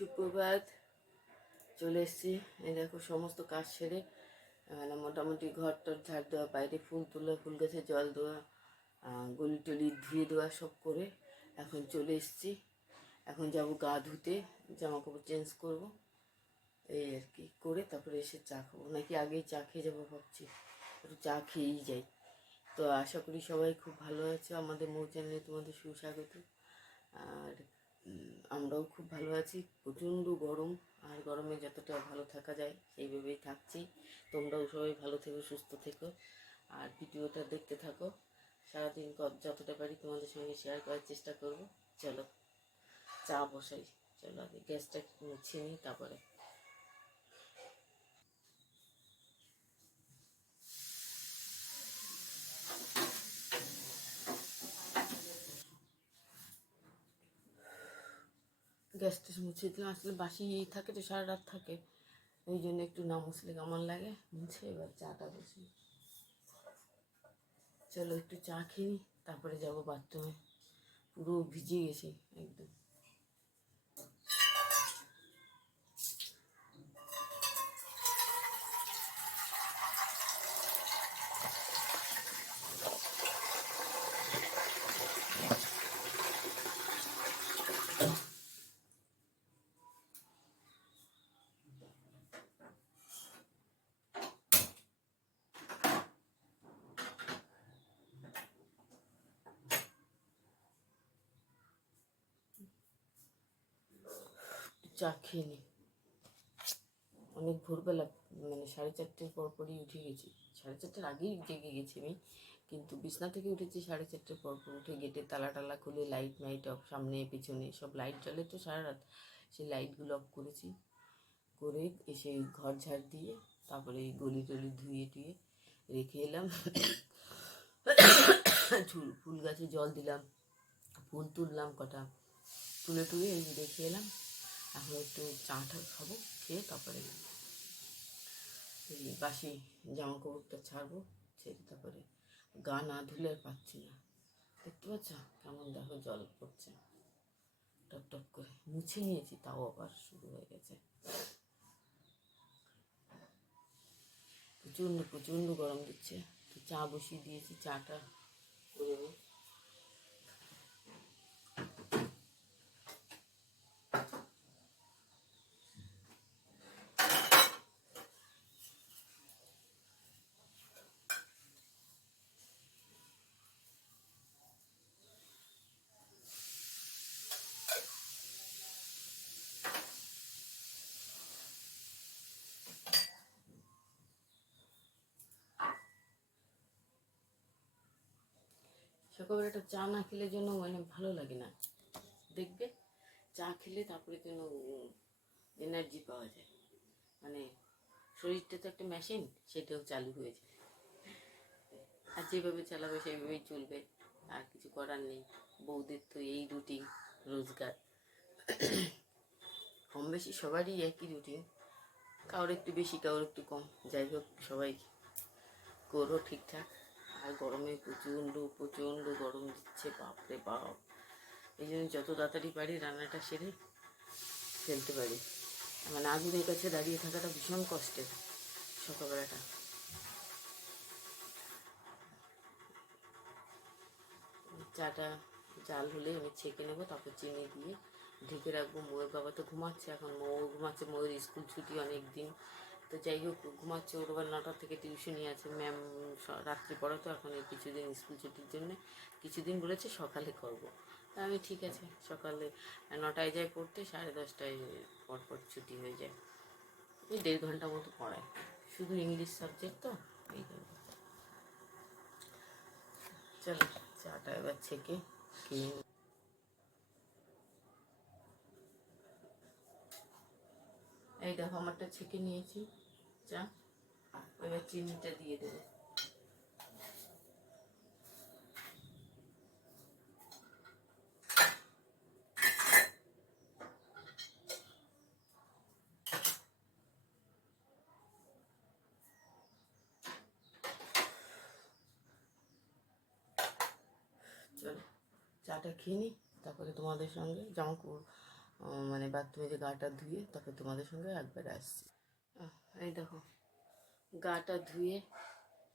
সুপ্রভাত। চলে এসেছি, এই দেখো সমস্ত কাজ সেরে মানে মোটামুটি ঘর টর ঝাড় দেওয়া, বাইরে ফুল তোলা, ফুল গাছে জল দেওয়া, গলি টলি ধুয়ে দেওয়া সব করে এখন চলে এসেছি। এখন যাব গা ধুতে, জামা কাপড় চেঞ্জ করবো, এই আর কি করে তারপরে এসে চা খাবো, নাকি আগেই চা খেয়ে যাবো ভাবছি, একটু চা খেয়েই যাই। তো আশা করি সবাই খুব ভালো আছে। আমাদের মৌ চ্যানেলে তোমাদের সুস্বাগত। আর আমরাও খুব ভালো আছি। প্রচণ্ড গরম, আর গরমে যতটা ভালো থাকা যায় সেইভাবেই থাকছি। তোমরাও সবাই ভালো থেকো, সুস্থ থেকো, আর ভিডিওটা দেখতে থাকো। সারাদিন যতটা পারি তোমাদের সঙ্গে শেয়ার করার চেষ্টা করব। চলো চা বসাই, চলো আগে গ্যাসটা মুছে নিই তারপরে। গ্যাসটা মুছে দিলাম, আসলে বাসি থাকে তো, সারা রাত থাকে, ওই জন্য একটু না মুছলে কেমন লাগে। মুছে এবার চাটা বসি। চলো একটু চা খেয়ে নিই, তারপরে যাবো বাথরুমে। পুরো ভিজে গেছি একদম। চা খেয়ে নিই। অনেক ভোরবেলা, মানে 4:30 পরপরই উঠে গেছি। 4:30 আগেই জেগে গেছি আমি, কিন্তু বিছনা থেকে উঠেছি 4:30 পরপর। উঠে গেটের তালা টালা খুলে লাইট মাইট অফ, সামনে পিছনে সব লাইট জ্বলে তো সারা রাত, সেই লাইটগুলো অফ করেছি। করে এসে ঘর ঝাড় দিয়ে তারপরে গলি টলি ধুয়ে টুয়ে রেখে এলাম। ফুল গাছে জল দিলাম, ফুল তুললাম কটা, তুলে টুলে এই রেখে এলাম। এখন একটু চাটা খাবো, খেয়ে তারপরে এই বাসি জামা কাপড়টা ছাড়বো, ছেড়ে তারপরে গা না ধুলে আর পাচ্ছি না। দেখতে পাচ্ছ কেমন, দেখো জল পড়ছে টপ টপ করে। মুছে নিয়েছি, তাও আবার শুরু হয়ে গেছে। প্রচণ্ড প্রচণ্ড গরম দিচ্ছে। তো চা বসিয়ে দিয়েছি, চাটা করে নিই। সকালবেলাটা চা না খেলে যেন মানে ভালো লাগে না। দেখবে চা খেলে তারপরে যেন এনার্জি পাওয়া যায়, মানে শরীরটা তো একটা মেশিন, সেটাও চালু হয়ে যায়। আর যেভাবে চালাবে সেইভাবেই চলবে, আর কিছু করার নেই। বউদের তো এই রুটিন, রোজগার। কম বেশি সবারই একই রুটিন, কারোর একটু বেশি কারোর একটু কম, যাই হোক সবাই করো ঠিকঠাক। আর গরমে প্রচণ্ড প্রচণ্ড গরম দিচ্ছে, বাপরে বাপ। এই জন্য যত তাড়াতাড়ি পারি রান্নাটা সেরে ফেলতে পারি। মানে আগুনের কাছে দাঁড়িয়ে থাকাটা ভীষণ কষ্টের সকালবেলাটা। চাটা জাল হলে আমি ছেঁকে নেবো, তারপর চিনি দিয়ে ঢেকে রাখবো। ময়ূর বাবা তো ঘুমাচ্ছে এখন, ময়ূর ঘুমাচ্ছে, ময়ূর স্কুল ছুটি অনেক দিন। তো যাই হোক ঘুমাচ্ছে, ওর আবার 9টা থেকে টিউশনই আছে, ম্যাম রাত্রি পড়াতো, এখন এই কিছুদিন স্কুল ছুটির জন্যে কিছুদিন বলেছে সকালে করবো। তা আমি ঠিক আছে, সকালে 9টায় যাই পড়তে, 10:30টায় পরপর ছুটি হয়ে যায়। এই 1.5 ঘন্টা মতো পড়ায়, শুধু ইংলিশ সাবজেক্ট তো এই জন্য। চলো চাটা এবার ছেঁকে খেয়ে। এই দেখো আমারটা ছেঁকে নিয়েছি চা, এবার চিনিটা দিয়ে দেবো। চলো চাটা খেয়ে নিই, তারপরে তোমাদের সঙ্গে জামা কাপড় মানে বাথরুমে যে গাটা ধুয়ে তারপর তোমাদের সঙ্গে একবার আসছি। এই দেখো গাটা ধুয়ে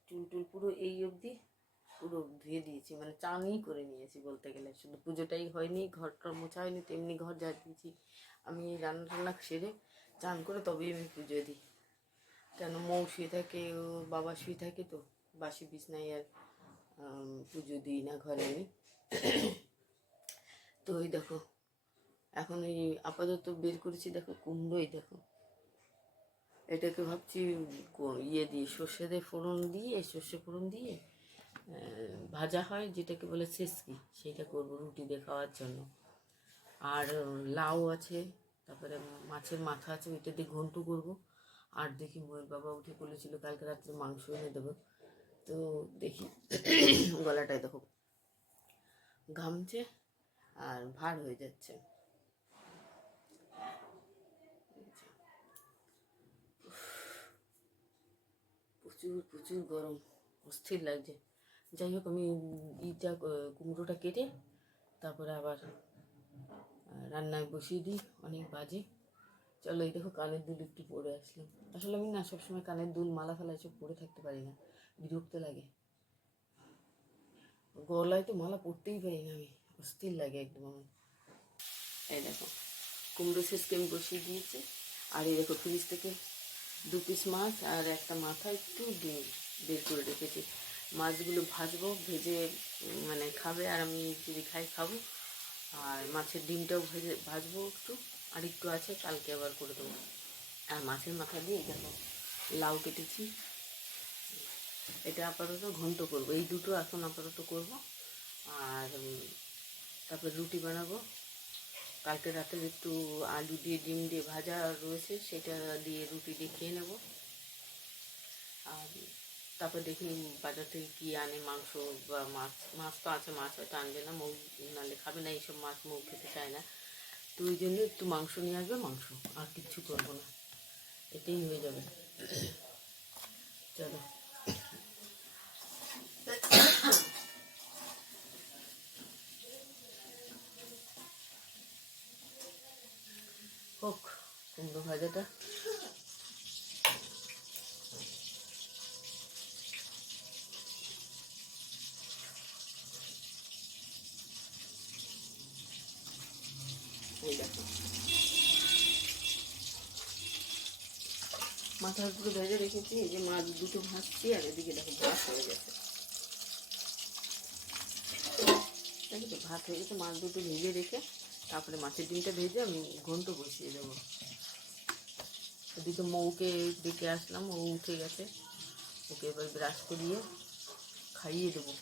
চুল টুল পুরো এই অবধি পুরো ধুয়ে দিয়েছি, মানে চানই করে নিয়েছি বলতে গেলে। শুধু পুজোটাই হয়নি, ঘরটা মোছা হয়নি, তেমনি ঘর ঝাড় দিয়েছি। আমি রান্না টান্না সেরে চান করে তবেই আমি পুজো দিই, কেন মৌ শুয়ে থাকে, ও বাবা শুয়ে থাকে, তো বাসি বিছনায় আর পুজো দিই না ঘরে আমি। তো ওই দেখো এখন এই আপাতত বের করেছি, দেখো কুমড়োই, দেখো এটাকে ভাবছি ইয়ে দিয়ে সর্ষে দিয়ে ফোড়ন দিয়ে, সর্ষে ফোড়ন দিয়ে ভাজা হয় যেটাকে বলে ছেঁচকি, সেইটা করবো রুটি দিয়ে খাওয়ার জন্য। আর লাউ আছে, তারপরে মাছের মাথা আছে, ওইটা দিয়ে ঘন্ট করবো। আর দেখি ময়ের বাবা উঠে বলেছিল কালকে রাত্রে মাংস এনে দেবো, তো দেখি গলাটায় দেখো ঘামছে আর ভার হয়ে যাচ্ছে। প্রচুর প্রচুর গরম, অস্থির লাগছে। যাই হোক আমি কুমড়োটা কেটে তারপরে আবার রান্নায় বসিয়ে দিই, অনেক বাজে। চলো এই দেখো কানের দুল একটু পরে আসলাম। আসলে আমি না সবসময় কানের দুল মালা ফালা এসব পরে থাকতে পারি না, বিরক্ত লাগে। গলায় তো মালা পরতেই পারি না আমি, অস্থির লাগে একদম আমার। এই দেখো কুমড়ো শেষকে আমি বসিয়ে দিয়েছি। আর এই দেখো ফ্রিজ থেকে 2 পিস মাছ আর একটা মাথা একটু ডিম বের করে রেখেছি। মাছগুলো ভাজবো, ভেজে মানে খাবে, আর আমি যদি খাই খাবো। আর মাছের ডিমটাও ভাজবো একটু, আর একটু আছে, কালকে আবার করে দেবো। আর মাছের মাথা দিয়ে দেখো লাউ কেটেছি, এটা আপাতত ঘন্ট করবো, এই দুটো এখন আপাতত করব। আর তারপর রুটি বানাবো। কালকে রাতে একটু আলু দিয়ে ডিম দিয়ে ভাজা রয়েছে, সেটা দিয়ে রুটি দিয়ে খেয়ে নেব। আর তারপর দেখি বাজার থেকে কী আনে, মাংস বা মাছ। মাছ তো আছে, মাছ হয়তো আনবে না, মৌ নাহলে খাবে না এইসব মাছ, মৌ খেতে চায় না। তো ওই জন্য একটু মাংস নিয়ে আসবে, মাংস, আর কিচ্ছু করবো না, এতেই হয়ে যাবে। চলো হোক কুমড়ো ভাজাটা। এই দেখো মাথার পুরো ভেজে রেখেছি, এই যে মাছ দুটো ভাজছি, আর এদিকে দেখো ভাত হয়ে গেছে। দেখো তো ভাত হয়ে গেছে, মাছ দুটো ভেজে রেখে তারপরে মাছের ডিমটা ভেজে আমি ঘন্ট বসিয়ে দেবো। এদিকে মৌকে ডেকে আসলাম, ও উঠে গেছে, ওকে এবার ব্রাশ করিয়ে খাইয়ে দেবো।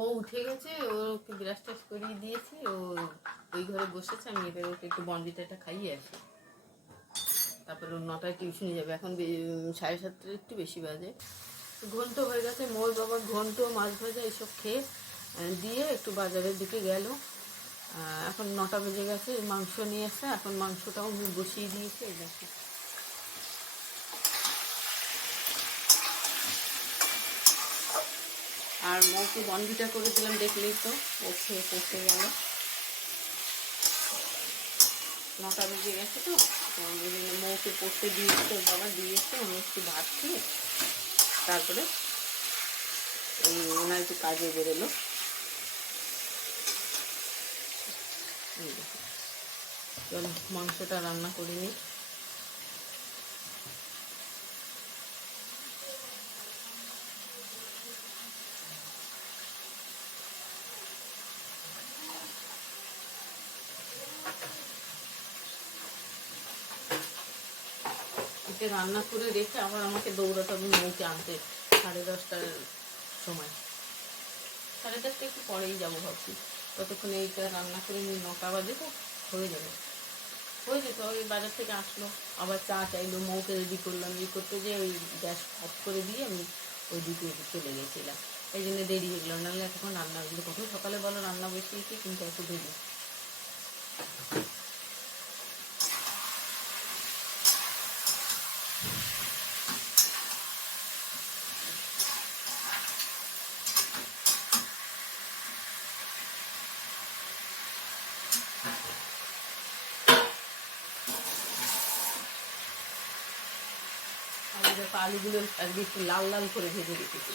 বউ উঠে গেছে, ওকে ব্রাশ টাশ করিয়ে দিয়েছি, ও ওই ঘরে বসেছে। আমি এবার ওকে একটু বনভিটাটা খাইয়ে আসি, তারপরে ওর 9টায় টিউশনে যাবে। এখন 7:30 একটু বেশি বাজে। ঘন্ট হয়ে গেছে, মোর বাবা ঘন্ট মাছ ভাজা এসব খেয়ে দিয়ে একটু বাজারের দিকে গেল। এখন 9টা বেজে গেছে, মাংস নিয়ে এসে এখন মাংসটাও বসিয়ে দিয়েছে। এই দেখো, আর মৌকে বনভিটা করে দিলাম, দেখলেই তো, ও খেয়ে পড়তে গেল। 9টা বেজে গেছে তো, ওই জন্য মৌকে পড়তে দিয়েছে, তোর বাবা দিয়েছে। আমি একটু ভাত খেয়ে তারপরে ওনার একটু কাজে বেরোলো। চলো মাংসটা রান্না করে নিই। এতে রান্না করে রেখে আবার আমাকে দৌড়াতে হবে মৌকে আনতে 10:30টার সময়। 10:30 একটু পরেই যাবো ভাবছি। ততক্ষণ এইটা রান্না করে নিয়ে 9টা বাজে তো হয়ে যাবে, হয়ে যেত। ওই বাজার থেকে আসলো, আবার চা চাইলো, মৌকে রেডি করলাম। এই করতে যে ওই গ্যাস অফ করে দিয়ে আমি ওই দিকে চলে গেছিলাম, এই জন্য দেরি হয়ে গেলো। নাহলে এখন রান্না হয়েছিল, কখন সকালে বলো রান্না বসিয়েছি, কিন্তু এত দেরি। আমি দেখো আলুগুলো একদিন একটু লাল লাল করে ভেজে রেখেছি।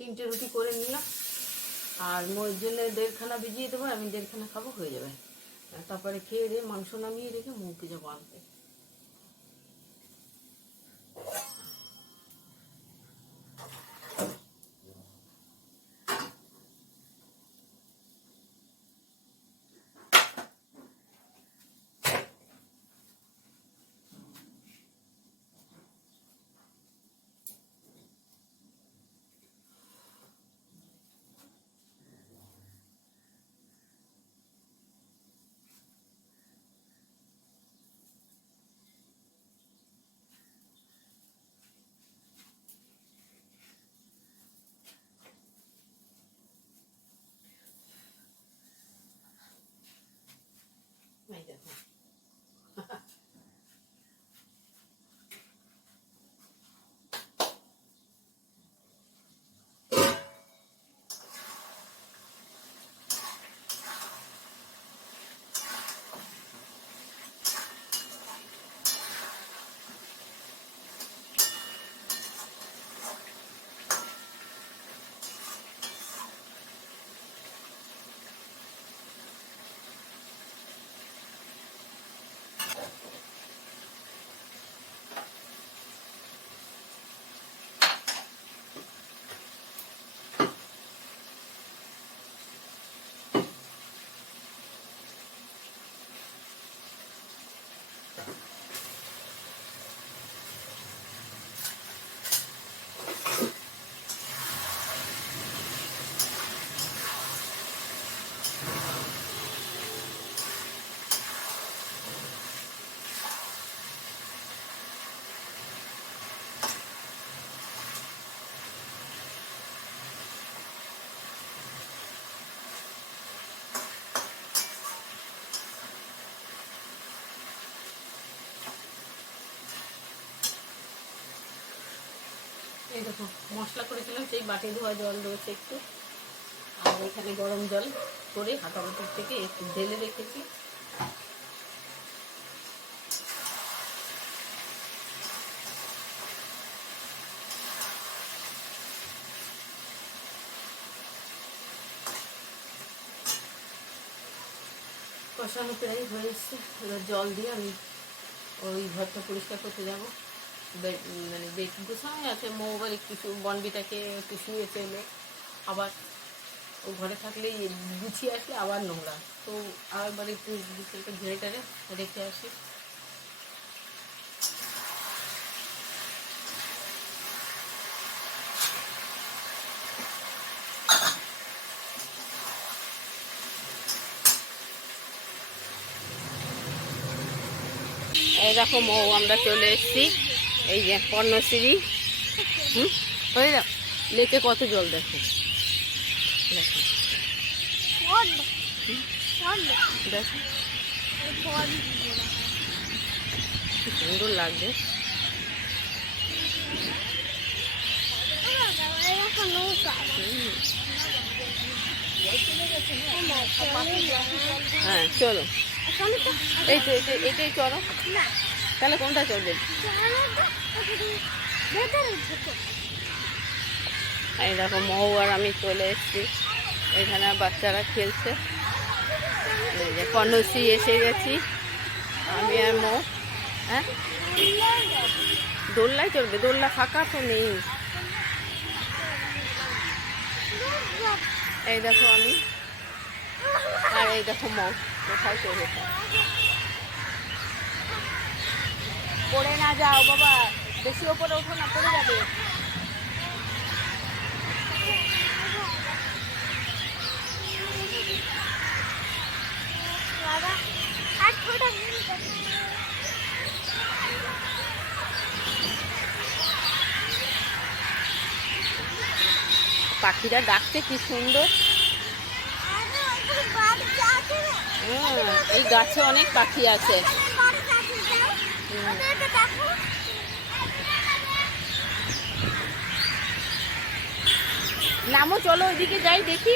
তিনটে রুটি করে নিলাম, আর মোর জন্য 1.5খানা ভিজিয়ে দেবো, আমি 1.5খানা খাবো, হয়ে যাবে। তারপরে খেয়ে দিয়ে মাংস নামিয়ে রেখে মৌকে যাবো আনতে। দেখো মশলা করেছিলাম সেই বাটি ধোয়া জল রয়েছে একটু, আর এখানে গরম জল করে হাতা বাটার থেকে একটু ঢেলে রেখেছি। কষানো প্রায় হয়ে এসছে, এবার জল দিয়ে আমি ওই ঘরটা পরিষ্কার করতে যাবো। মানে বেড গুছানো আছে, মোবাইল কিছু বনবিটাকে একটু শুয়েছে এলে আবার ও ঘরে থাকলে গুছিয়ে আসলে আবার নোংরা, তো আবার একটু বিকেলটা ঝেড়ে টেড়ে রেখে আসি। এরকম ও আমরা চলে এসেছি, এই যে পর্ণশ্রী। ওই লেকে কত জল দেখো, দেখো দেখো কি সুন্দর লাগছে। হ্যাঁ চলো, এই তো এটাই চলো, তাহলে কোনটা চলবে? এই দেখো মৌ আর আমি চলে এসেছি, এখানে বাচ্চারা খেলছে। এই যে কর্ণশ্রী এসে গেছি, আমি আর মৌ। হ্যাঁ দোল্লাই চলবে, দোল্লা ফাঁকা তো নেই। এই দেখো আমি আর এই দেখো মৌ কোথায় চলেছে। পড়ে না যাও বাবা, বেশি ওপরে ওঠো না, পড়ে যাবে। পাখিরা ডাকছে কি সুন্দর। এই গাছে অনেক পাখি আছে। নামো চলো ওইদিকে যাই দেখি।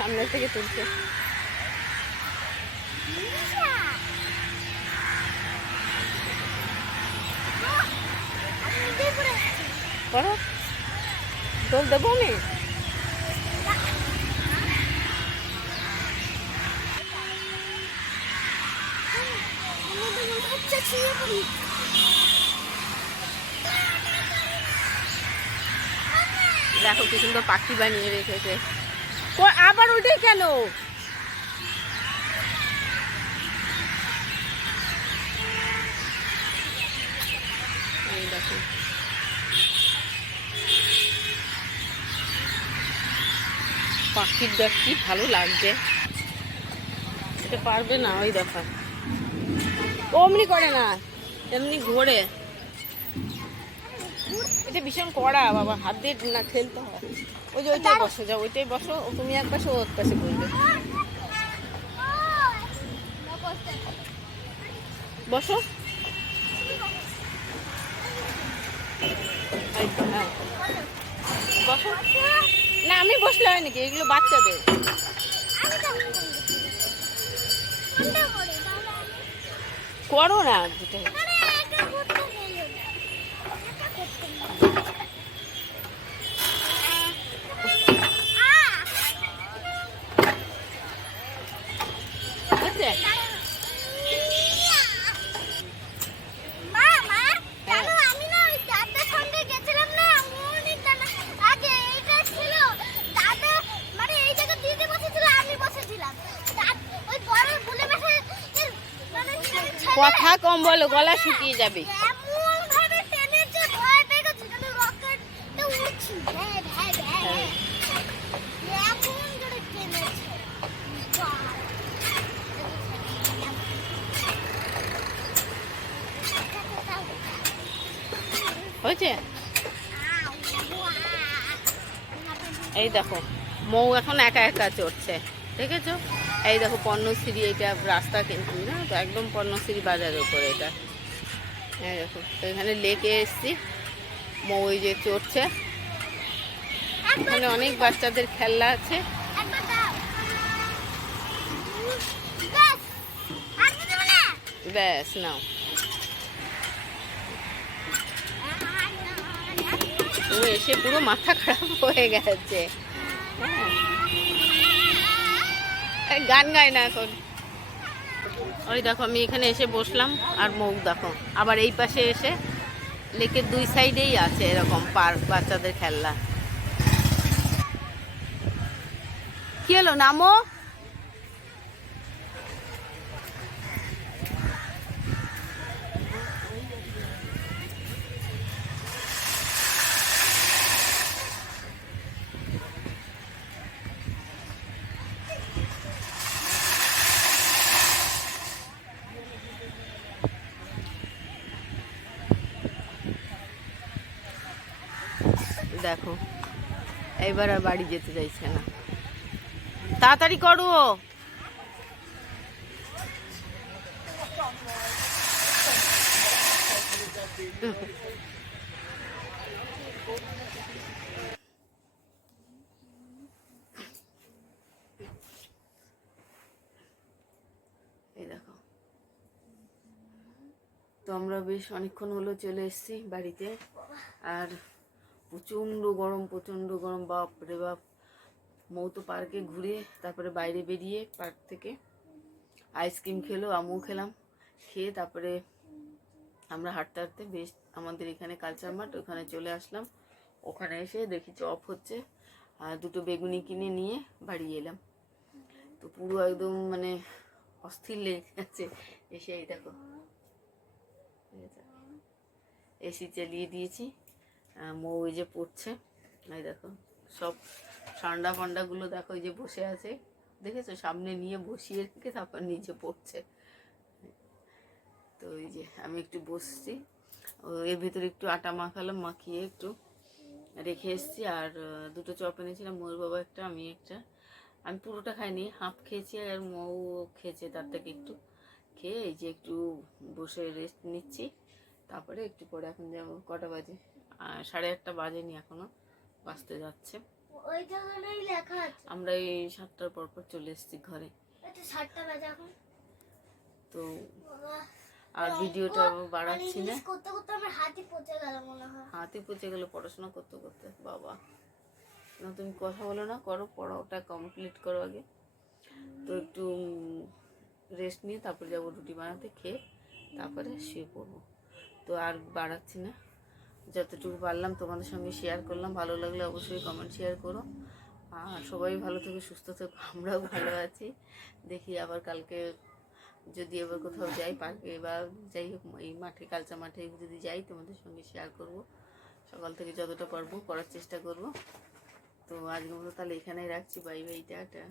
সামনে থেকে তুলছে। করো দোল দেবো আমি। দেখো কি সুন্দর পাখি বানিয়ে রেখেছে। আবার ওইটাই কেন? দেখো পাখির ডাক কি ভালো লাগছে। এটা পারবে না, ওই দেখো অমনি করে না, এমনি ঘোরে। এটা ভীষণ কড়া বাবা, হাত দিয়ে না খেলতে হয়। ওই যে ওইটাই বসে যাও, ওইটাই বসো, তুমি এক পাশে ও এক পাশে করবে। বসো। হ্যাঁ বসো না, আমি বসলে হয় নাকি? এগুলো বাচ্চাদের। করো না যেটা কথা কম বলো, গলা শুকিয়ে যাবে। আছে? এই দেখো মৌ এখন একা একা চড়ছে, দেখেছো? এই দেখো পণ্যশ্রী, এটা রাস্তা কিন্তু না তো, একদম পণ্যশ্রী বাজারের উপরে এটা। এই দেখো, তো এখানে লেকে এসছি, মৌ ওই যে চড়ছে। এখানে অনেক বাচ্চাদের খেলনা আছে। ব্যাস নাও, ও এসে পুরো মাথা খারাপ হয়ে গেছে। হ্যাঁ, গান গায় না এখন। ওই দেখো আমি এখানে এসে বসলাম, আর মৌ দেখো আবার এই পাশে এসে, লেকের দুই সাইডেই আছে এরকম পার্ক, বাচ্চাদের খেলনা। কি হলো, নামো। দেখো এইবার আর বাড়ি যেতে চাইছে না, তাড়াতাড়ি করো। এই দেখো, তো আমরা বেশ অনেকক্ষণ হলো চলে এসেছি বাড়িতে। আর প্রচণ্ড গরম, প্রচণ্ড গরম, বাপ রে বাপ। মৌ তো পার্কে ঘুরে তারপরে বাইরে বেরিয়ে পার্ক থেকে আইসক্রিম খেলো, আমিও খেলাম। খেয়ে তারপরে আমরা হাঁটতে হাঁটতে বেশ আমাদের এখানে কালচার মাঠ, ওখানে চলে আসলাম। ওখানে এসে দেখি চপ হচ্ছে, আর দুটো বেগুনি কিনে নিয়ে বাড়ি এলাম। তো পুরো একদম মানে অস্থির লেগে গেছে এসে। এই দেখো এসি চালিয়ে দিয়েছি, মৌ ওই যে পড়ছে। এই দেখো সব ঠান্ডা ফান্ডাগুলো দেখো ওই যে বসে আছে, দেখেছো? সামনে নিয়ে বসিয়ে রেখে তারপর নিচে পড়ছে। তো ওই যে আমি একটু বসছি, এর ভিতরে একটু আটা মাখালাম, মাখিয়ে একটু রেখে এসেছি। আর দুটো চপ এনেছিলাম, মৌর বাবা একটা, আমি একটা। আমি পুরোটা খাইনি, হাফ খেয়েছি, আর মৌ খেয়েছে তার থেকে একটু। খেয়ে এই যে একটু বসে রেস্ট নিচ্ছি। তারপরে একটু পরে এখন যাবো, কটা বাজে? 8:30 বাজেনি এখনো, বাজতে যাচ্ছে। আমরা এই 7টার পর চলে এসেছি ঘরে। তো আর ভিডিওটা বাড়াচ্ছি না, হাতি পচে গেল পড়াশোনা করতে করতে। বাবা না, তুমি কথা বলো না, করো, পড়াটা কমপ্লিট করো আগে। তো একটু রেস্ট নিয়ে তারপরে যাবো রুটি বানাতে, খেয়ে তারপরে শুয়ে পড়বো। তো আর বাড়াচ্ছি না, যতটুকু পারলাম তোমাদের সঙ্গে শেয়ার করলাম। ভালো লাগলে অবশ্যই কমেন্ট শেয়ার করো। আর সবাই ভালো থেকো, সুস্থ থেকো, আমরাও ভালো আছি। দেখি আবার কালকে যদি এবার কোথাও যাই পার্কে বা যাই হোক এই মাঠে, কালচা মাঠে যদি যাই তোমাদের সঙ্গে শেয়ার করব। সকাল থেকে যতটা পারবো করার চেষ্টা করব। তো আজকের মতো তাহলে এখানেই রাখছি। Bye bye, tata.